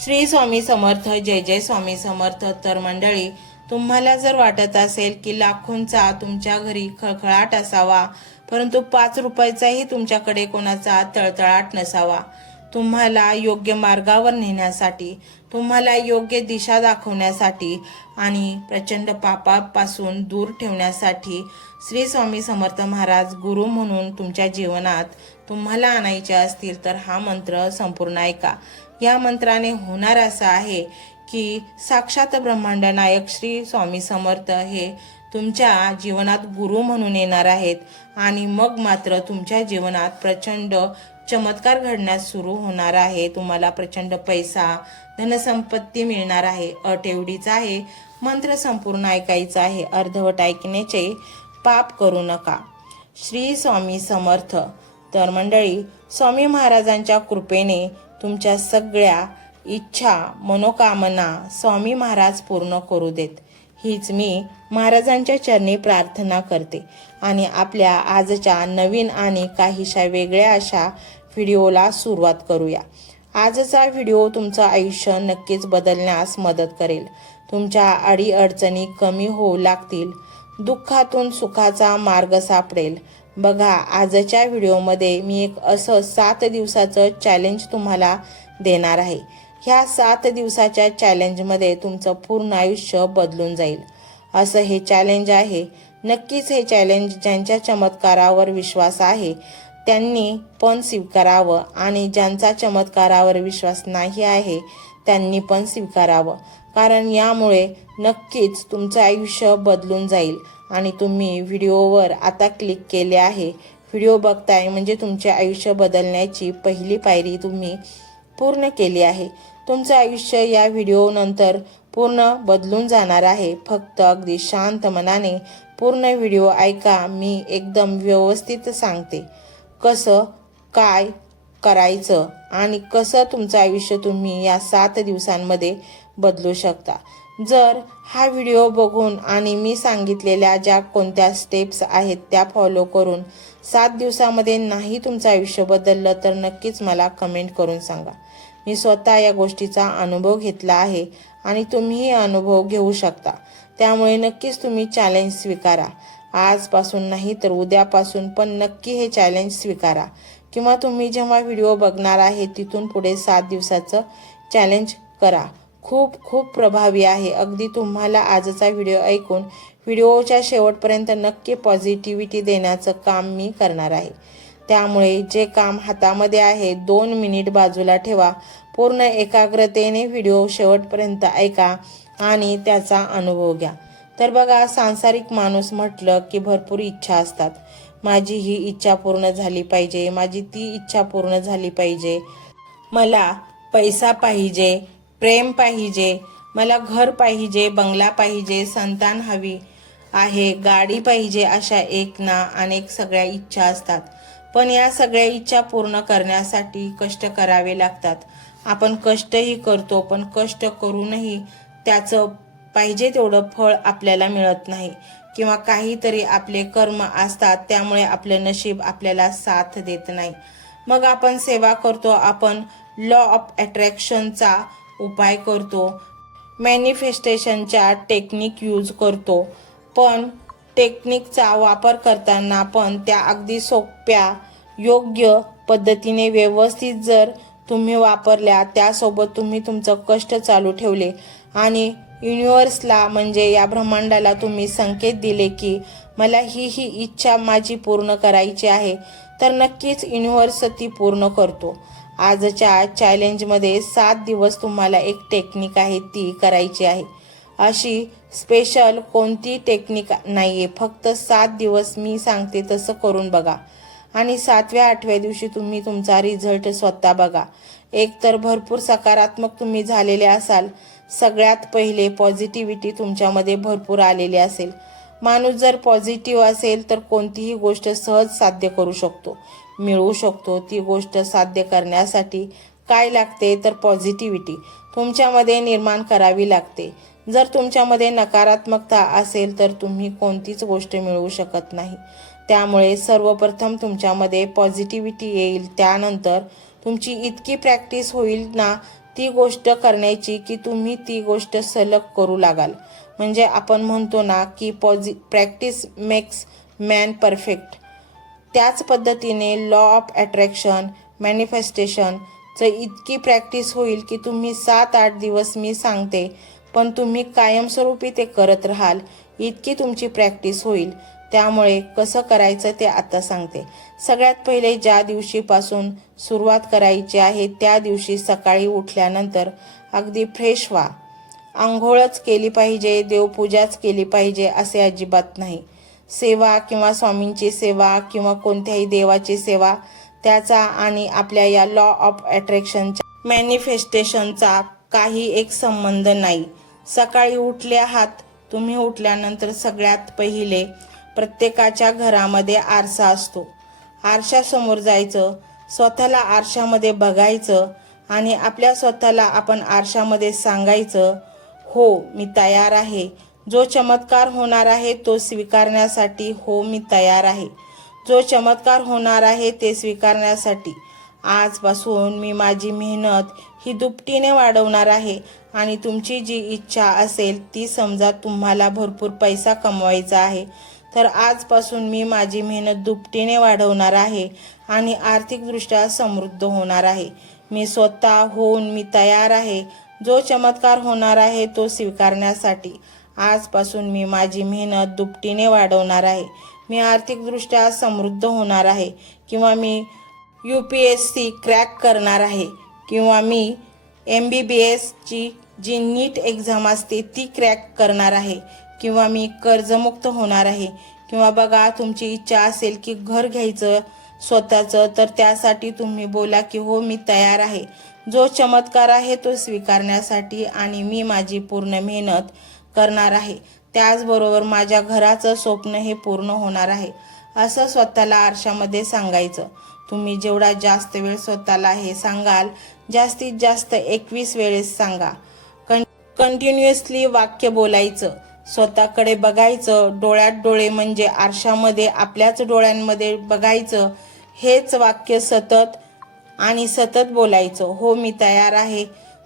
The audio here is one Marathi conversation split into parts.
श्री स्वामी समर्थ जय जय स्वामी समर्थ तर मंडळी तुम्हाला जर वाटत असेल की लाखोंचा तुमच्या घरी खळखळाट असावा परंतु पाच रुपयाचाही तुमच्याकडे कोणाचा तळतळाट नसावा तुम्हाला योग्य मार्गावर नेण्यासाठी तुम्हाला योग्य दिशा दाखवण्यासाठी आणि प्रचंड पापापासून दूर ठेवण्यासाठी श्री स्वामी समर्थ महाराज गुरु म्हणून तुमच्या जीवनात तुम्हाला आणायचे असतील तर हा मंत्र संपूर्ण ऐका. या मंत्राने होणार असं आहे की साक्षात ब्रह्मांड नायक श्री स्वामी समर्थ हे तुमच्या जीवनात गुरु म्हणून येणार आहेत आणि मग मात्र तुमच्या जीवनात प्रचंड चमत्कार घडण्यास सुरू होणार आहे. तुम्हाला प्रचंड पैसा धनसंपत्ती मिळणार आहे. अट एवढीच आहे. मंत्र संपूर्ण ऐकायचा आहे. अर्धवट ऐकण्याचे पाप करू नका. श्री स्वामी समर्थ. तर मंडळी स्वामी महाराजांच्या कृपेने तुमच्या सगळ्या इच्छा मनोकामना स्वामी महाराज पूर्ण करू देत. हीच मी महाराजांच्या चरणी प्रार्थना करते. आणि आपल्या आजच्या नवीन आणि काहीशा वेगळ्या अशा व्हिडिओला सुरुवात करूया. आजचा व्हिडिओ तुमचं आयुष्य नक्कीच बदलण्यास मदत करेल. तुमच्या अडीअडचणी कमी होऊ लागतील. दुःखातून सुखाचा मार्ग सापडेल. बघा आजच्या व्हिडिओमध्ये मी एक असं सात दिवसाचं चॅलेंज तुम्हाला देणार आहे. ह्या सात दिवसाच्या चॅलेंजमध्ये तुमचं पूर्ण आयुष्य बदलून जाईल. असं हे चॅलेंज आहे. नक्कीच हे चॅलेंज ज्यांच्या चमत्कारावर विश्वास आहे त्यांनी पण स्वीकारावं. आणि ज्यांचा चमत्कारावर विश्वास नाही आहे त्यांनी पण स्वीकारावं. कारण यामुळे नक्कीच तुमचं आयुष्य बदलून जाईल. आणि तुम्ही व्हिडिओवर आता क्लिक केले आहे. व्हिडिओ बघताय म्हणजे तुमचे आयुष्य बदलण्याची पहिली पायरी तुम्ही पूर्ण केली आहे. तुमचं आयुष्य या व्हिडिओनंतर पूर्ण बदलून जाणार आहे. फक्त अगदी शांत मनाने पूर्ण व्हिडिओ ऐका मी एकदम व्यवस्थित सांगते. कसं काय करायचं आणि कसं तुमचं आयुष्य तुम्ही या सात दिवसांमध्ये बदलू शकता. जर हा व्हिडिओ बघून आणि मी सांगितलेल्या ज्या कोणत्या स्टेप्स आहेत त्या फॉलो करून सात दिवसामध्ये नाही तुमचं आयुष्य बदललं तर नक्कीच मला कमेंट करून सांगा. मी स्वतः या गोष्टीचा अनुभव घेतला आहे आणि तुम्हीही अनुभव घेऊ शकता. त्यामुळे नक्कीच तुम्ही चॅलेंज स्वीकारा. आजपासून नाही तर उद्यापासून पण नक्की हे चॅलेंज स्वीकारा. किंवा तुम्ही जेव्हा व्हिडिओ बघणार आहे तिथून पुढे सात दिवसाचं चॅलेंज करा. खूप खूप प्रभावी आहे. अगदी तुम्हाला आजचा व्हिडिओ ऐकून व्हिडिओच्या शेवटपर्यंत नक्की पॉझिटिव्हिटी देण्याचं काम मी करणार आहे. त्यामुळे जे काम हातामध्ये आहे दोन मिनिट बाजूला ठेवा. पूर्ण एकाग्रतेने व्हिडिओ शेवटपर्यंत ऐका आणि त्याचा अनुभव घ्या. तर बघा सांसारिक माणूस म्हटलं की भरपूर इच्छा असतात. माझी ही इच्छा पूर्ण झाली पाहिजे. माझी ती इच्छा पूर्ण झाली पाहिजे. मला पैसा पाहिजे. प्रेम पाहिजे मला घर पाहिजे बंगला पाहिजे संतान हवी आहे गाडी पाहिजे अशा एक ना अनेक सगळ्या इच्छा असतात. पण या सगळ्या इच्छा पूर्ण करण्यासाठी कष्ट करावे लागतात. आपण कष्टही करतो पण कष्ट करूनही त्याचं पाहिजे तेवढं फळ आपल्याला मिळत नाही. किंवा काहीतरी आपले कर्म असतात त्यामुळे आपलं नशीब आपल्याला साथ देत नाही. मग आपण सेवा करतो आपण लॉ ऑफ अट्रॅक्शनचा उपाय करतो. मॅनिफेस्टेशनच्या टेक्निक यूज करतो. पण टेक्निकचा वापर करताना पण त्या अगदी सोप्या योग्य पद्धतीने व्यवस्थित जर तुम्ही वापरल्या त्यासोबत तुम्ही तुमचं कष्ट चालू ठेवले. आणि युनिवर्सला म्हणजे या ब्रह्मांडाला तुम्ही संकेत दिले की मला ही ही इच्छा माझी पूर्ण करायची आहे तर नक्कीच युनिवर्स ती पूर्ण करतो. आजच्या चॅलेंजमध्ये सात दिवस तुम्हाला एक टेक्निक आहे ती करायची आहे. अशी स्पेशल कोणती टेक्निक नाही आहे फक्त सात दिवस मी सांगते तसं करून बघा. आणि सातव्या आठव्या दिवशी तुम्ही तुमचा रिझल्ट स्वतः बघा. एक तर भरपूर सकारात्मक तुम्ही झालेले असाल. सगळ्यात पहिले पॉझिटिव्हिटी तुमच्यामध्ये भरपूर आलेली असेल. माणूस जर पॉझिटिव्ह असेल तर कोणतीही गोष्ट सहज साध्य करू शकतो मिळवू शकतो. ती गोष्ट साध्य करण्यासाठी काय लागते तर पॉझिटिव्हिटी तुमच्यामध्ये निर्माण करावी लागते. जर तुमच्यामध्ये नकारात्मकता असेल तर तुम्ही कोणतीच गोष्ट मिळवू शकत नाही. त्यामुळे सर्वप्रथम तुमच्यामध्ये पॉझिटिव्हिटी येईल. त्यानंतर तुमची इतकी प्रॅक्टिस होईल ना ती गोष्ट करण्याची की तुम्ही ती गोष्ट सलग करू लागाल. म्हणजे आपण म्हणतो ना की पॉझि प्रॅक्टिस मेक्स मॅन परफेक्ट त्याच पद्धतीने लॉ ऑफ अट्रॅक्शन मॅनिफेस्टेशनचं इतकी प्रॅक्टिस होईल की तुम्ही सात आठ दिवस मी सांगते पण तुम्ही कायमस्वरूपी ते करत राहाल इतकी तुमची प्रॅक्टिस होईल. त्यामुळे कसं करायचं ते आता सांगते. सगळ्यात पहिले ज्या दिवशीपासून सुरुवात करायची आहे त्या दिवशी सकाळी उठल्यानंतर अगदी फ्रेश व्हा. आंघोळच केली पाहिजे देवपूजाच केली पाहिजे असे अजिबात नाही. सेवा किंवा स्वामींची सेवा किंवा कोणत्याही देवाची सेवा त्याचा आणि आपल्या या लॉ ऑफ अट्रॅक्शनच्या मॅनिफेस्टेशनचा काही एक संबंध नाही. सकाळी उठले आहात तुम्ही उठल्यानंतर सगळ्यात पहिले प्रत्येकाच्या घरामध्ये आरसा असतो. आरशासमोर जायचं स्वतःला आरशामध्ये बघायचं आणि आपल्या स्वतःला आपण आरशामध्ये सांगायचं हो मी तयार आहे. जो चमत्कार होणार आहे तो स्वीकारण्यासाठी हो मी तयार आहे. जो चमत्कार होणार आहे ते स्वीकारण्यासाठी. आजपासून मी माझी मेहनत ही दुपटीने वाढवणार आहे आणि तुमची जी इच्छा असेल ती समजा तुम्हाला भरपूर पैसा कमवायचा आहे. तर आजपासून मी माझी मेहनत दुपटीने वाढवणार आहे आणि आर्थिकदृष्ट्या समृद्ध होणार आहे. मी स्वतः होऊन मी तयार आहे जो चमत्कार होणार आहे तो स्वीकारण्यासाठी आजपासून मी माझी मेहनत दुपटीने वाढवणार आहे. मी आर्थिकदृष्ट्या समृद्ध होणार आहे किंवा मी U P S C crack करणार आहे किंवा मी एम बी बी एसची जी नीट एक्झाम असते ती क्रॅक करणार आहे किंवा मी कर्जमुक्त होणार आहे. किंवा बघा तुमची इच्छा असेल की घर घ्यायचं स्वतःचं तर त्यासाठी तुम्ही बोला की हो मी तयार आहे. जो चमत्कार आहे तो स्वीकारण्यासाठी आणि मी माझी पूर्ण मेहनत करणार आहे. त्याचबरोबर माझ्या घराचं स्वप्न हे पूर्ण होणार आहे असं स्वतःला आरशामध्ये सांगायचं. तुम्ही जेवढा जास्त वेळ स्वतःला हे सांगाल जास्तीत जास्त एकवीस वेळेस सांगा. कं कंटिन्युअसली वाक्य बोलायचं. स्वतःकडे बघायचं. डोळ्यात डोळे म्हणजे आरशामध्ये आपल्याच डोळ्यांमध्ये बघायचं. हेच वाक्य सतत आणि सतत बोलायचं हो मी तयार आहे.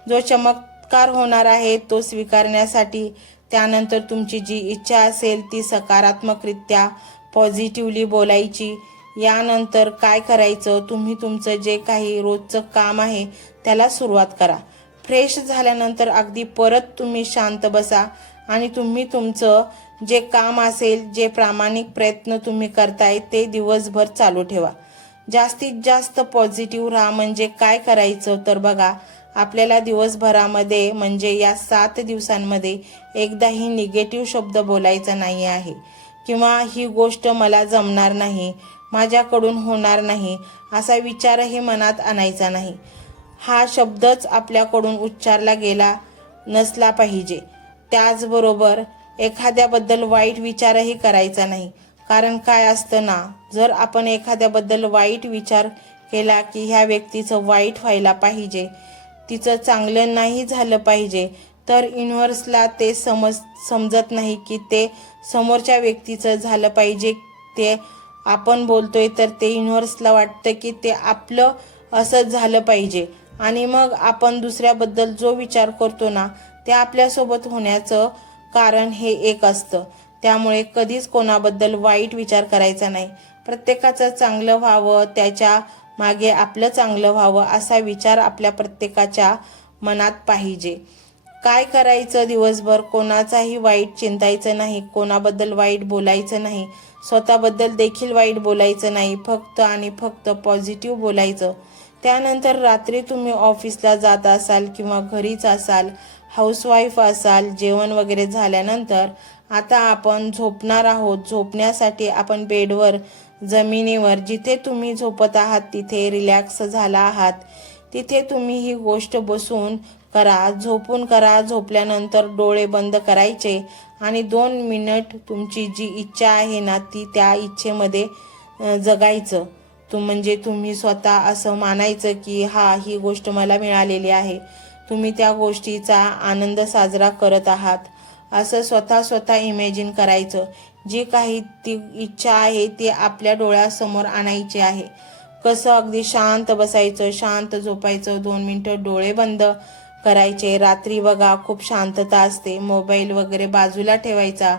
जो चमत्कार होणार आहे तो स्वीकारण्यासाठी त्यानंतर तुमची जी इच्छा असेल ती सकारात्मकरित्या पॉझिटिव्हली बोलायची. यानंतर काय करायचं? तुम्ही तुमचं जे काही रोजचं काम आहे त्याला सुरुवात करा. फ्रेश झाल्यानंतर अगदी परत तुम्ही शांत बसा आणि तुम्ही तुमचं जे काम असेल जे प्रामाणिक प्रयत्न तुम्ही करताय ते दिवसभर चालू ठेवा. जास्तीत जास्त पॉझिटिव्ह राहा म्हणजे काय करायचं? तर बघा आपल्याला दिवसभरामध्ये म्हणजे या सात दिवसांमध्ये एकदाही निगेटिव्ह शब्द बोलायचा नाही आहे. किंवा ही गोष्ट मला जमणार नाही माझ्याकडून होणार नाही असा विचारही मनात आणायचा नाही. हा शब्दच आपल्याकडून उच्चारला गेला नसला पाहिजे. त्याचबरोबर एखाद्याबद्दल वाईट विचारही करायचा नाही. कारण काय असतं ना जर आपण एखाद्याबद्दल वाईट विचार केला की ह्या व्यक्तीचं वाईट व्हायला पाहिजे तिचं चांगलं नाही झालं पाहिजे तर युनिव्हर्सला ते समज समजत नाही की ते समोरच्या व्यक्तीचं झालं पाहिजे. ते आपण बोलतोय तर ते युनिव्हर्सला वाटतं की ते आपलं असंच झालं पाहिजे. आणि मग आपण दुसऱ्याबद्दल जो विचार करतो ना ते आपल्यासोबत होण्याचं कारण हे एक असतं. त्यामुळे कधीच कोणाबद्दल वाईट विचार करायचा नाही. प्रत्येकाचं चांगलं व्हावं त्याच्यामागे आपलं चांगलं व्हावं असा विचार आपल्या प्रत्येकाच्या मनात पाहिजे. काय करायचं दिवसभर? कोणाचाही वाईट चिंतायचं नाही कोणाबद्दल वाईट बोलायचं नाही. स्वतःबद्दल देखील वाईट बोलायचं नाही फक्त आणि फक्त पॉझिटिव्ह बोलायचं. त्यानंतर रात्री तुम्ही ऑफिसला जात असाल किंवा घरीच असाल हाऊसवाईफ असाल जेवण वगैरे झाल्यानंतर आता आपण झोपणार आहोत. झोपण्यासाठी आपण बेडवर जमिनीवर जिथे तुम्ही झोपत आहात तिथे रिलॅक्स झाला आहात. तिथे तुम्ही ही गोष्ट बसून करा. झोपून करा. झोपल्यानंतर डोळे बंद करायचे आणि दोन मिनिट तुमची जी इच्छा आहे ना ती त्या इच्छेमध्ये जगायचं. तू म्हणजे तुम्ही स्वतः असं मानायचं की हा ही गोष्ट मला मिळालेली आहे. तुम्ही त्या गोष्टीचा आनंद साजरा करत आहात. असं स्वतः स्वतः इमॅजिन करायचं. जी काही ती इच्छा आहे ती आपल्या डोळ्यासमोर आणायची आहे. कसं अगदी शांत बसायचं शांत झोपायचं दोन मिनटं डोळे बंद करायचे. रात्री बघा खूप शांतता असते. मोबाईल वगैरे बाजूला ठेवायचा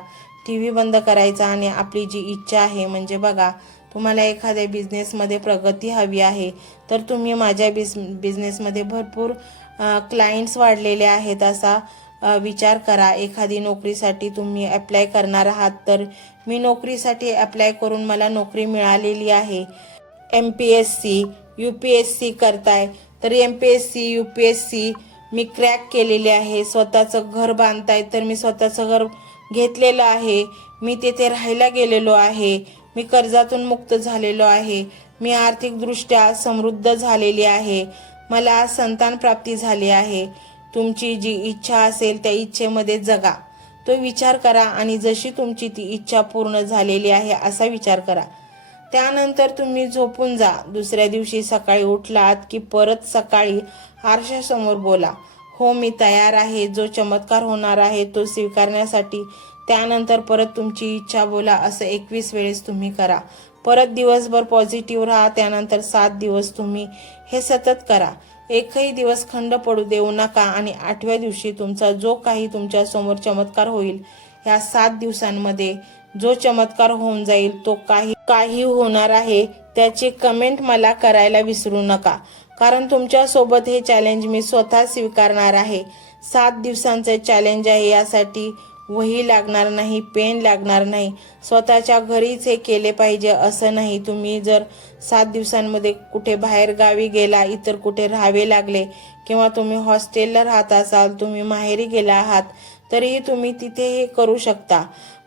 टी व्ही बंद करायचा आणि आपली जी इच्छा आहे म्हणजे बघा तुम्हाला एखाद्या बिझनेसमध्ये प्रगती हवी आहे. तर तुम्ही माझ्या बिझ बिझनेसमध्ये भरपूर क्लायंट्स वाढलेले आहेत असा विचार करा. एखादी नोकरीसाठी तुम्ही अप्लाय करणार आहात तर मी नोकरीसाठी अप्लाय करून मला नोकरी मिळालेली आहे. M P S C U P S C करताय. तर M P S C U P S C मी क्रॅक केलेले आहे. स्वतःचं घर बांधताय तर मी स्वतःचं घर घेतलेलं आहे. मी तेथे राहायला गेलेलो आहे. मी कर्जातून मुक्त झालेलो आहे. मी आर्थिकदृष्ट्या समृद्ध झालेली आहे. मला संतान प्राप्ती झाली आहे. तुमची जी इच्छा असेल त्या इच्छेमध्ये जगा. तो विचार करा आणि जशी तुमची ती इच्छा पूर्ण झालेली आहे असा विचार करा. त्यानंतर तुम्ही झोपून जा. दुसऱ्या दिवशी सकाळी उठलात की परत सकाळी आरशासमोर बोला. हो मी तयार आहे. जो चमत्कार होणार आहे तो स्वीकारण्यासाठी त्यानंतर परत तुमची इच्छा बोला असं एकवीस वेळेस तुम्ही करा. परत दिवसभर पॉझिटिव्ह राहा त्यानंतर सात दिवस तुम्ही हे सतत करा. एकही दिवस खंड पडू देऊ नका आणि आठव्या दिवशी तुमचा जो काही तुमच्यासमोर चमत्कार होईल ह्या सात दिवसांमध्ये जो चमत्कार होऊन जाईल तो काही काही होणार आहे त्याची कमेंट मला करायला विसरू नका. कारण तुमच्यासोबत हे चॅलेंज मी स्वतः स्वीकारणार आहे. सात दिवसांचे चॅलेंज आहे यासाठी वही लागणार नाही पेन लागणार नाही. स्वतःच्या घरीच हे केले पाहिजे असं नाही. तुम्ही जर सात दिवसांमध्ये कुठे बाहेर गावी गेला इतर कुठे राहावे लागले किंवा तुम्ही हॉस्टेलला राहत असाल तुम्ही माहेरी गेला आहात तरीही तुम्ही तिथे हे करू शकता.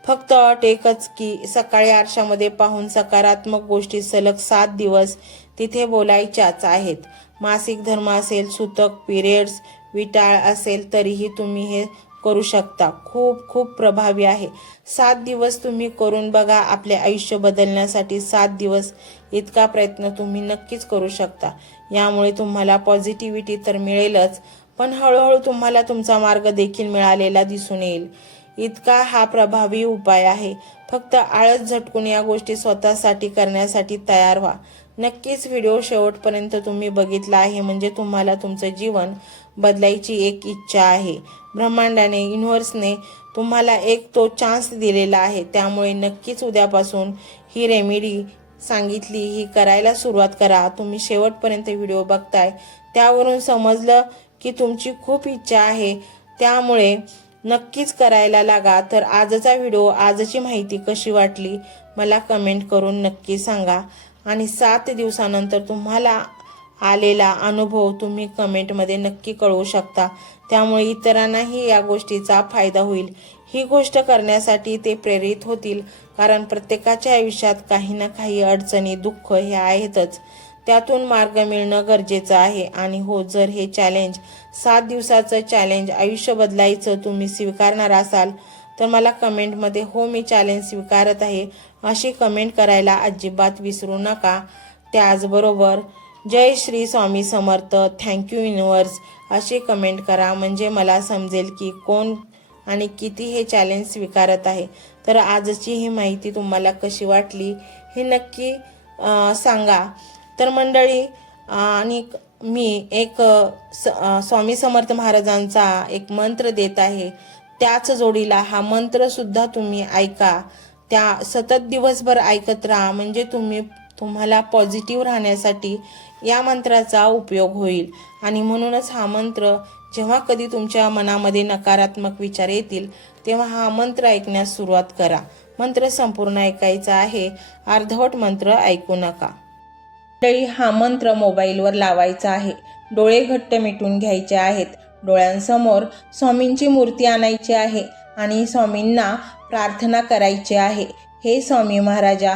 फक्त अट एकच की सकाळी आरशामध्ये पाहून सकारात्मक गोष्टी सलग सात दिवस तिथे बोलायच्याच आहेत. मासिक धर्म असेल सुतक पिरियड्स विटाळ असेल तरीही तुम्ही हे करू शकता. खूप खूप प्रभावी आहे. सात दिवस तुम्ही करून बघा आपले आयुष्य बदलण्यासाठी सात दिवस इतका प्रयत्न तुम्ही नक्कीच करू शकता. यामुळे तुम्हाला पॉझिटिव्हिटी तर मिळेलच पण हळूहळू तुम्हाला तुमचा मार्ग देखील मिळालेला दिसून येईल. इतका हा प्रभावी उपाय आहे. फक्त आळस झटकून या गोष्टी स्वतःसाठी करण्यासाठी तयार व्हा. नक्कीच व्हिडिओ शेवटपर्यंत तुम्ही बघितला आहे म्हणजे तुम्हाला तुमचं जीवन बदलायची एक इच्छा आहे. ब्रह्मांडाने युनिव्हर्सने तुम्हाला एक तो चान्स दिलेला आहे. त्यामुळे नक्कीच उद्यापासून ही रेमेडी सांगितली ही करायला सुरुवात करा. तुम्ही शेवटपर्यंत व्हिडिओ बघताय. त्यावरून समजलं की तुमची खूप इच्छा आहे. त्यामुळे नक्कीच करायला लागा. तर आजचा व्हिडिओ आजची माहिती कशी वाटली मला कमेंट करून नक्की सांगा. आणि सात दिवसानंतर तुम्हाला आलेला अनुभव तुम्ही कमेंटमध्ये नक्की कळवू शकता. त्यामुळे इतरांनाही या गोष्टीचा फायदा होईल. ही गोष्ट करण्यासाठी ते प्रेरित होतील कारण प्रत्येकाच्या आयुष्यात काही ना काही अडचणी दुःख हे आहेतच. त्यातून मार्ग मिळणं गरजेचं आहे. आणि हो जर हे चॅलेंज सात दिवसाचं चॅलेंज आयुष्य बदलायचं तुम्ही स्वीकारणार असाल तर मला कमेंटमध्ये हो मी चॅलेंज स्वीकारत आहे. अशी कमेंट करायला अजिबात विसरू नका. त्याचबरोबर जय Shri Swami Samarth. Thank you universe अशी कमेंट करा. म्हणजे मला समजेल की कोण आणि किती हे चॅलेंज स्वीकारत आहे. तर आजची ही माहिती तुम्हाला कशी वाटली हे नक्की सांगा. तर मंडळी आणि मी एक स- स्वामी समर्थ महाराजांचा एक मंत्र देत आहे. त्याच जोडीला हा मंत्र सुद्धा तुम्ही ऐका. त्या सतत दिवसभर ऐकत राहा. म्हणजे तुम्ही तुम्हाला पॉझिटिव्ह राहण्यासाठी या मंत्राचा उपयोग होईल. आणि म्हणूनच हा मंत्र जेव्हा कधी तुमच्या मनामध्ये नकारात्मक विचार येतील तेव्हा हा मंत्र ऐकण्यास सुरुवात करा. मंत्र संपूर्ण ऐकायचा आहे. अर्धवट मंत्र ऐकू नका. मंडळी हा मंत्र मोबाईलवर लावायचा आहे. डोळे घट्ट मिटून घ्यायचे आहेत. डोळ्यांसमोर स्वामींची मूर्ती आणायची आहे आणि स्वामींना प्रार्थना करायची आहे. हे स्वामी महाराजा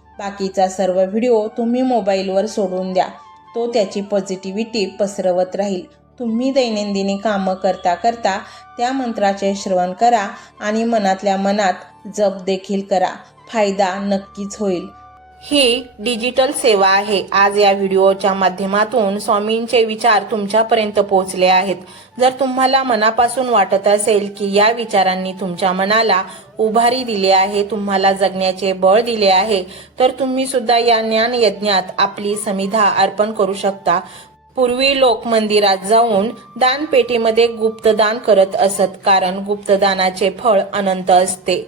बाकीचा सर्व व्हिडिओ तुम्ही मोबाईलवर सोडून द्या. तो त्याची पॉझिटिव्हिटी पसरवत राहील. तुम्ही दैनंदिनी कामं करता करता त्या मंत्राचे श्रवण करा आणि मनातल्या मनात जप देखील करा. फायदा नक्कीच होईल. ही डिजिटल सेवा आहे. आज या व्हिडिओच्या माध्यमातून स्वामींचे विचार तुमच्यापर्यंत पोहोचले आहेत. जर तुम्हाला मनापासून वाटत असेल की या विचारांनी तुमच्या मनाला उभारी दिली आहे तुम्हाला जगण्याचे बळ दिले आहे तर तुम्ही सुद्धा या ज्ञान यज्ञात आपली समिधा अर्पण करू शकता. पूर्वी लोक मंदिरात जाऊन दानपेटीमध्ये गुप्तदान करत असत कारण गुप्तदानाचे फळ अनंत असते.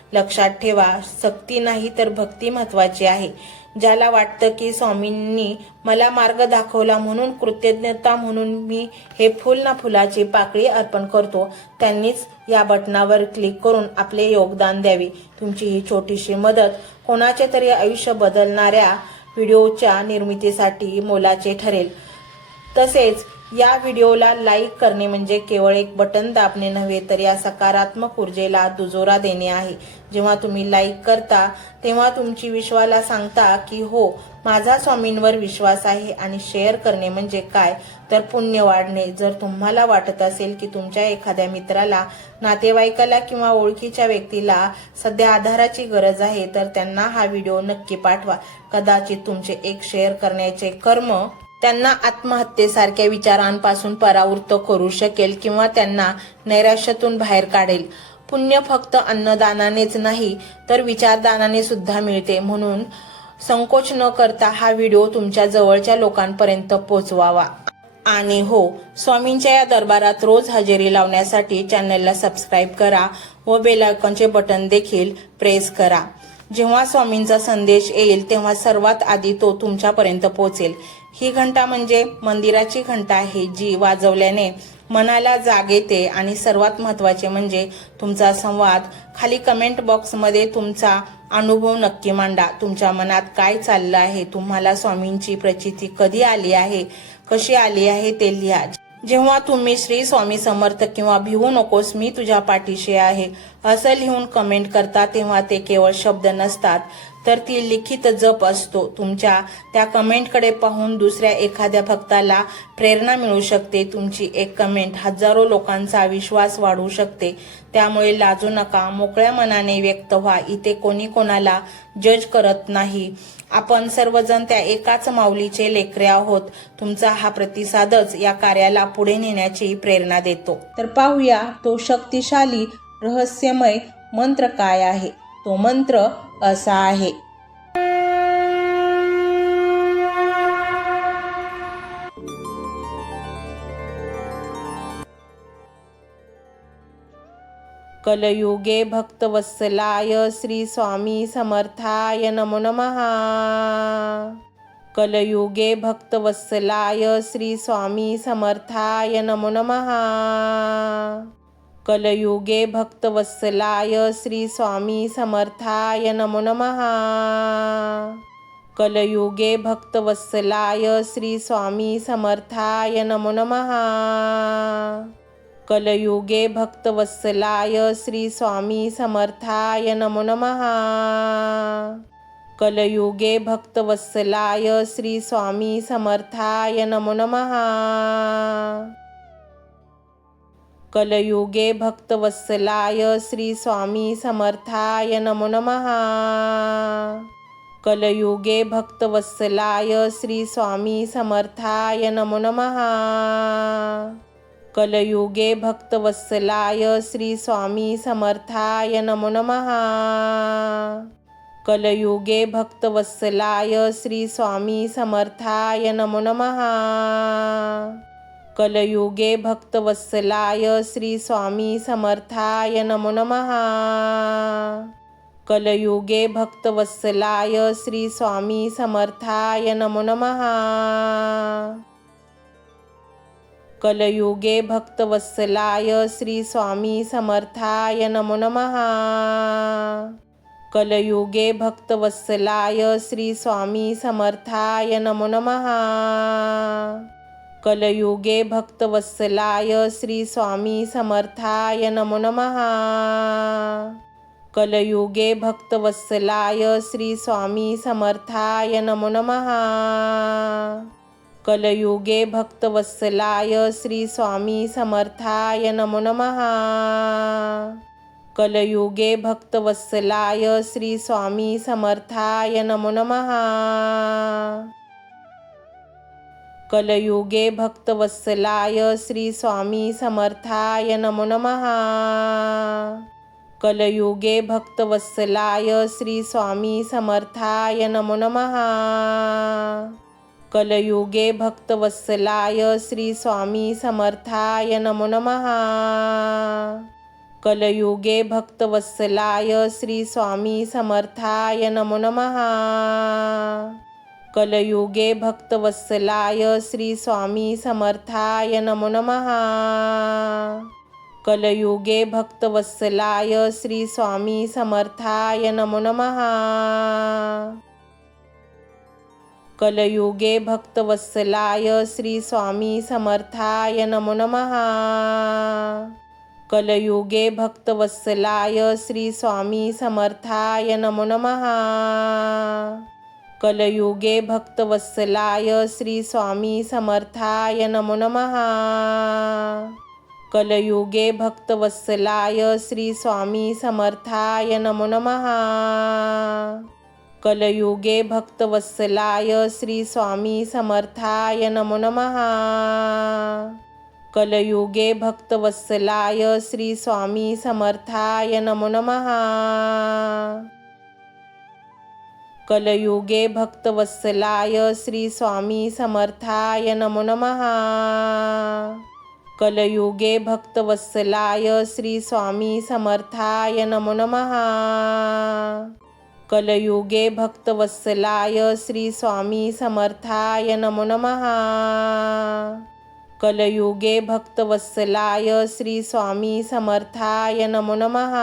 लक्षात ठेवा सक्ती नाही तर भक्ती महत्वाची आहे. ज्याला वाटतं की स्वामींनी मला मार्ग दाखवला म्हणून कृतज्ञता म्हणून मी हे फुल ना फुलाची पाकळी अर्पण करतो त्यांनीच या बटनावर क्लिक करून आपले योगदान द्यावे. तुमची ही छोटीशी मदत कोणाचे तरी आयुष्य बदलणाऱ्या व्हिडिओच्या निर्मितीसाठी मोलाचे ठरेल. तसेच या व्हिडिओला लाईक करणे म्हणजे केवळ एक बटन दाबणे नव्हे तर या सकारात्मक ऊर्जेला दुजोरा देणे आहे. जेव्हा तुम्ही लाईक करता तेव्हा तुमची विश्वाला सांगता की हो माझा स्वामींवर विश्वास आहे आणि शेअर करणे म्हणजे काय? तर पुण्य वाढणे. जर तुम्हाला वाटत असेल की तुमच्या एखाद्या मित्राला नातेवाईकाला किंवा ओळखीच्या व्यक्तीला सध्या आधाराची गरज आहे तर त्यांना हा व्हिडिओ नक्की पाठवा. कदाचित तुमचे एक शेअर करण्याचे कर्म त्यांना आत्महत्येसारख्या विचारांपासून परावृत्त करू शकेल किंवा त्यांना नैराश्यातून बाहेर काढेल. पुण्य फक्त अन्नदानानेच नाही तर विचारदानाने सुद्धा मिळते. म्हणून संकोच न करता हा व्हिडिओ तुमच्या जवळच्या लोकांपर्यंत पोहोचवावा आणि हो स्वामींच्या या दरबारात रोज हजेरी लावण्यासाठी चॅनलला सबस्क्राईब करा व बेलायकॉनचे बटन देखील प्रेस करा. जेव्हा स्वामींचा संदेश येईल तेव्हा सर्वात आधी तो तुमच्यापर्यंत पोहोचेल ही घंटा म्हणजे मंदिराची घंटा आहे जी वाजवल्याने मनाला जाग येते आणि सर्वात महत्त्वाचे म्हणजे तुमचा संवाद. खाली कमेंट बॉक्समध्ये तुमचा अनुभव नक्की मांडा. तुमच्या मनात काय चाललं आहे? तुम्हाला स्वामींची प्रचिती कधी आली आहे? कशी आली आहे ते लिहा. जेव्हा तुम्ही श्री स्वामी समर्थ किंवा भिवू नकोस मी तुझ्या पाठीशी आहे. असं लिहून कमेंट करता तेव्हा ते केवळ शब्द नसतात तर ती लिखित जप असतो. तुमच्या त्या कमेंटकडे पाहून दुसऱ्या एखाद्या भक्ताला प्रेरणा मिळू शकते. तुमची एक कमेंट हजारो लोकांचा विश्वास वाढवू शकते. त्यामुळे लाजू नका मोकळ्या मनाने व्यक्त व्हा. इथे कोणी कोणाला जज करत नाही. आपण सर्वजण त्या एकाच माऊलीचे लेकरे आहोत. तुमचा हा प्रतिसादच या कार्याला पुढे नेण्याची प्रेरणा देतो. तर पाहूया तो शक्तिशाली रहस्यमय मंत्र काय आहे? तो मंत्र असा आहे. कलयुगे भक्तवत्सलाय श्री स्वामी समर्थाय नमो नमः. कलयुगे भक्तवत्सलाय श्री स्वामी समर्थाय नमो नमः. कलयुगे भक्तवत्सलाय श्री स्वामी समर्थाय नमो नमः. कलयुगे भक्तवत्सलाय श्री स्वामी समर्थाय नमो नमः. कलयुगे भक्तवत्सलाय श्री स्वामी समर्थाय नमो नमः. कलयुगे भक्तवत्सलाय श्री स्वामी समर्थाय नमो नमः. कलयुगे भक्तवत्सलाय श्री स्वामी समर्थाय नमो नमः. कलयुगे भक्तवत्सलाय श्री स्वामी समर्थाय नमो नमः. कलयुगे भक्तवत्सलाय श्री स्वामी समर्थाय नमो नमः. कलयुगे भक्तवत्सलाय श्री स्वामी समर्थाय नमो नमः. कलयुगे भक्तवत्सलाय श्री स्वामी समर्थाय नमो नमः. कलयुगे भक्तवत्सलाय श्री स्वामी समर्थाय नमो नमः. कलयुगे भक्तवत्सलाय श्री स्वामी समर्थाय नमो नमः. कलयुगे भक्तवत्सलाय श्री स्वामी समर्थाय नमो नमः. कलयुगे भक्तवत्सलाय श्री स्वामी समर्थाय नमो नमः. कलयुगे भक्तवत्सलाय श्री स्वामी समर्थाय नमो नमः. कलयुगे भक्तवत्सलाय श्री स्वामी समर्थाय नमो नमः. कलयुगे भक्तवत्सलाय श्री स्वामी समर्थाय नमो नमः. कलयुगे भक्तवत्सलाय श्री स्वामी समर्थाय नमो नमः. कलयुगे भक्तवत्सलाय श्री स्वामी समर्थाय नमो नमः. कलयुगे भक्तवत्सलाय श्री स्वामी समर्थाय नमो नमः. कलयुगे भक्तवत्सलाय श्री स्वामी समर्थाय नमो नमः. कलयुगे भक्तवत्सलाय श्री स्वामी समर्थाय नमो नमः. कलयुगे भक्तवत्सलाय श्री स्वामी समर्थाय नमो नमः. कलयुगे भक्तवत्सलाय श्री स्वामी समर्थाय नमो नमः। कलयुगे भक्तवत्सलाय श्री स्वामी समर्थाय नमो नमः। कलयुगे भक्तवत्सलाय श्री स्वामी समर्थाय नमो नमः। कलयुगे भक्तवत्सलाय श्री स्वामी समर्थाय नमो नमः। कलयुगे भक्तवत्सलाय श्री स्वामी समर्थाय नमो नमः. कलयुगे भक्तवत्सलाय श्री स्वामी समर्थाय नमो नमः. कलयुगे भक्तवत्सलाय श्री स्वामी समर्थाय नमो नमः. कलयुगे भक्तवत्सलाय श्री स्वामी समर्थाय नमो नमः. कलयुगे भक्तवत्सलाय श्री स्वामी समर्थाय नमो नमः. कलयुगे भक्तवत्सलाय श्री स्वामी समर्थाय नमो नमः.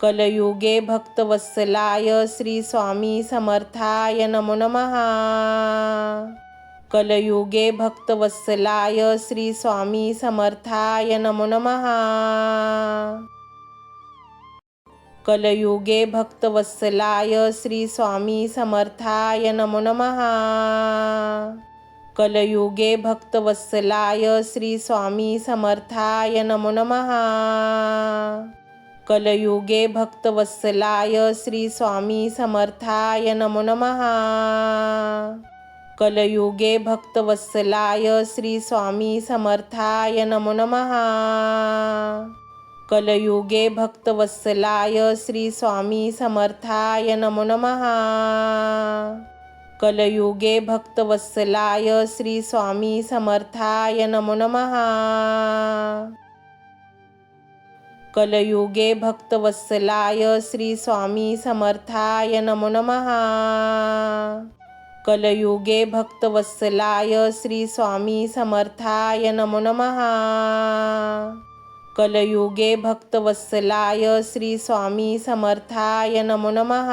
कलयुगे भक्तवत्सलाय श्री स्वामी समर्थाय नमो नमः. कलयुगे भक्तवत्सलाय श्री स्वामी समर्थाय नमो नमः. कलयुगे भक्तवत्सलाय श्री स्वामी समर्थाय नमो नमः. कलयुगे भक्तवत्सलाय श्री स्वामी समर्थाय नमो नमः. कलयुगे भक्तवत्सलाय श्री स्वामी समर्थाय नमो नमः. कलयुगे भक्तवत्सलाय श्री स्वामी समर्थाय नमो नमः. कलयुगे भक्तवत्सलाय श्री स्वामी समर्थाय नमो नमः. कलयुगे भक्तवत्सलाय श्री स्वामी समर्थाय नमो नमः. कलयुगे भक्तवत्सलाय श्री स्वामी समर्थाय नमो नमः. कलयुगे भक्तवत्सलाय श्री स्वामी समर्थाय नमो नमः. कलयुगे भक्तवत्सलाय श्री स्वामी समर्थाय नमो नमः.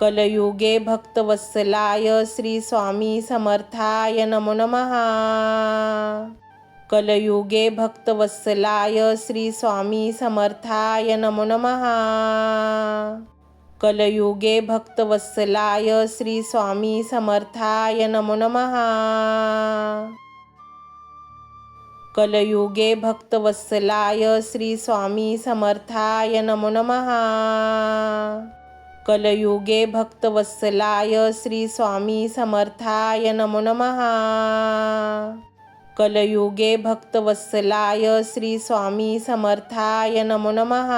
कलयुगे भक्तवत्सलाय श्री स्वामी समर्थाय नमो नमः. कलयुगे भक्तवत्सलाय श्री स्वामी समर्थाय नमो नमः. कलयुगे भक्तवत्सलाय श्री स्वामी समर्थाय नमो नमः. कलयुगे भक्तवत्सलाय श्री स्वामी समर्थाय नमो नमः. कलयुगे भक्तवत्सलाय श्री स्वामी समर्थाय नमो नमः. कलयुगे भक्तवत्सलाय श्री स्वामी समर्थाय नमो नमः.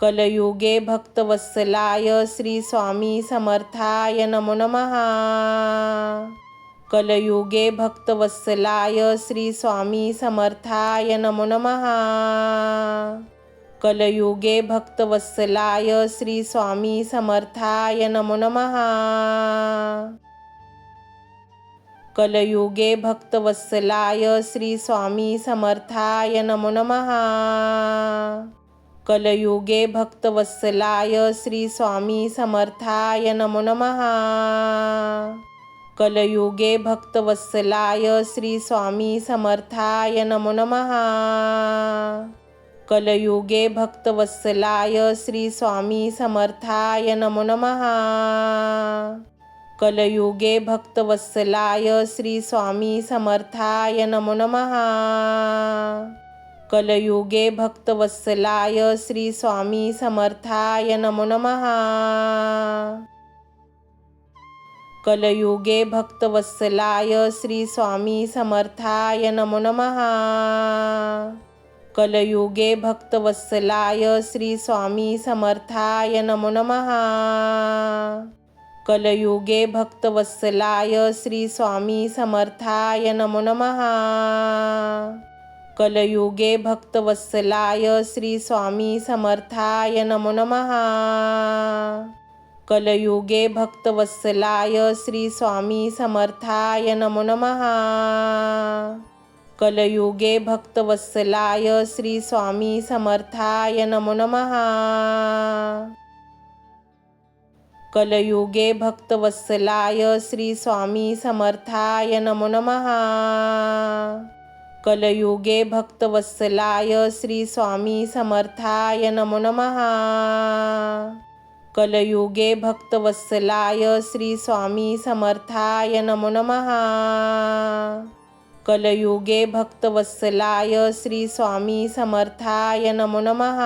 कलयुगे भक्तवत्सलाय श्री स्वामी समर्थाय नमो नमः. कलयुगे भक्तवत्सलाय श्री स्वामी समर्थाय नमो नमः. कलयुगे भक्तवत्सलाय श्री स्वामी समर्थाय नमो नमः. कलयुगे भक्तवत्सलाय श्री स्वामी समर्थाय नमो नमः. कलयुगे भक्तवत्सलाय श्री स्वामी समर्थाय नमो नमः. कलयुगे भक्तवत्सलाय श्री स्वामी समर्थाय नमो नमः. कलयुगे भक्तवत्सलाय श्री स्वामी समर्थाय नमो नमः. कलयुगे भक्तवत्सलाय श्री स्वामी समर्थाय नमो नमः. कलयुगे भक्तवत्सलाय श्री स्वामी समर्थाय नमो नमः. कलयुगे भक्तवत्सलाय श्री स्वामी समर्थाय नमो नमः. कलयुगे भक्तवत्सलाय श्री स्वामी समर्थाय नमो नमः. कलयुगे भक्तवत्सलाय श्री स्वामी समर्थाय नमो नमः. कलयुगे भक्तवत्सलाय श्री स्वामी समर्थाय नमो नमः. कलयुगे भक्तवत्सलाय श्री स्वामी समर्थाय नमो नमः. कलयुगे भक्तवत्सलाय श्री स्वामी समर्थाय नमो नमः. कलयुगे भक्तवत्सलाय श्री स्वामी समर्थाय नमो नमः. कलयुगे भक्तवत्सलाय श्री स्वामी समर्थाय नमो नमः. कलयुगे भक्तवत्सलाय श्री स्वामी समर्थाय नमो नमः. कलयुगे भक्तवत्सलाय श्री स्वामी समर्थाय नमो नमः.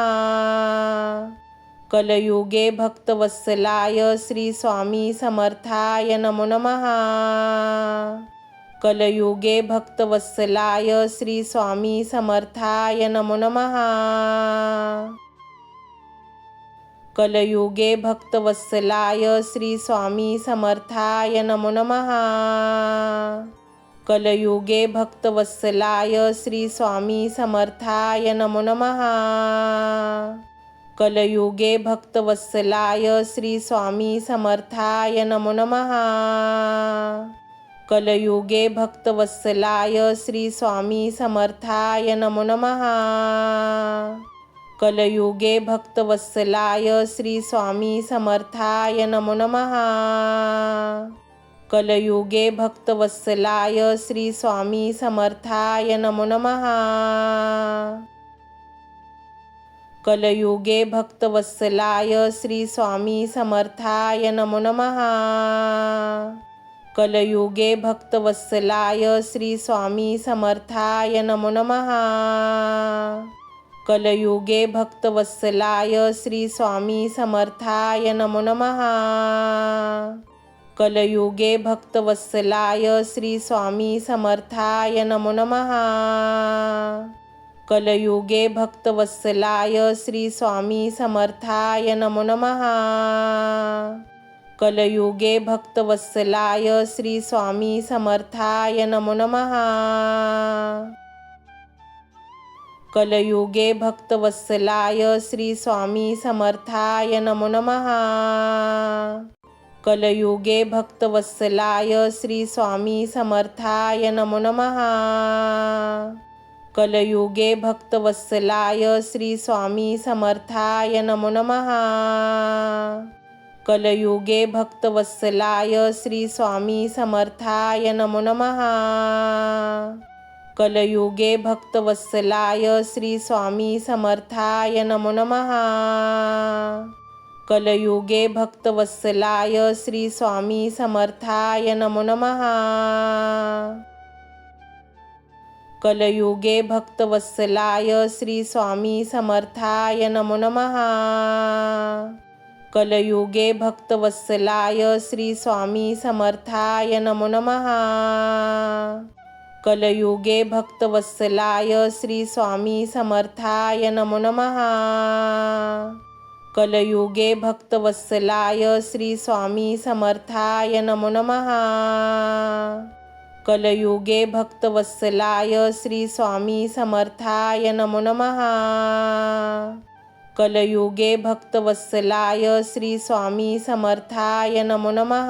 कलयुगे भक्तवत्सलाय श्री स्वामी समर्थाय नमो नमः. कलयुगे भक्तवत्सलाय श्री स्वामी समर्थाय नमो नमः. कलयुगे भक्तवत्सलाय श्री स्वामी समर्थाय नमो नमः. कलयुगे भक्तवत्सलाय श्री स्वामी समर्थाय नमो नमः. कलयुगे भक्तवत्सलाय श्री स्वामी समर्थाय नमो नमः. कलयुगे भक्तवत्सलाय श्री स्वामी समर्थाय नमो नमः. कलयुगे भक्तवत्सलाय श्री स्वामी समर्थाय नमो नमः. कलयुगे भक्तवत्सलाय श्री स्वामी समर्थाय नमो नमः. कलयुगे भक्तवत्सलाय श्री स्वामी समर्थाय नमो नमः. कलयुगे भक्तवत्सलाय श्री स्वामी समर्थाय नमो नमः. कलयुगे भक्तवत्सलाय श्री स्वामी समर्थाय नमो नमः. कलयुगे भक्तवत्सलाय श्री स्वामी समर्थाय नमो नमः. कलयुगे भक्तवत्सलाय श्री स्वामी समर्थाय नमो नमः. कलयुगे भक्तवत्सलाय श्री स्वामी समर्थाय नमो नमः. कलयुगे भक्तवत्सलाय श्री स्वामी समर्थाय नमो नमः. कलयुगे भक्तवत्सलाय श्री स्वामी समर्थाय नमो नमः. कलयुगे भक्तवत्सलाय श्री स्वामी समर्थाय नमो नमः. कलयुगे भक्तवत्सलाय श्री स्वामी समर्थाय नमो नमः. कलयुगे भक्तवत्सलाय श्री स्वामी समर्थाय नमो नमः. कलयुगे भक्तवत्सलाय श्री स्वामी समर्थाय नमो नमः. कलयुगे भक्तवत्सलाय श्री स्वामी समर्थाय नमो नमः. कलयुगे भक्तवत्सलाय श्री स्वामी समर्थाय नमो नमः. कलयुगे भक्तवत्सलाय श्री स्वामी समर्थाय नमो नमः. कलयुगे भक्तवत्सलाय श्री स्वामी समर्थाय नमो नमः. कलयुगे भक्तवत्सलाय श्री स्वामी समर्थाय नमो नमः. कलयुगे भक्तवत्सलाय श्री स्वामी समर्थाय नमो नमः.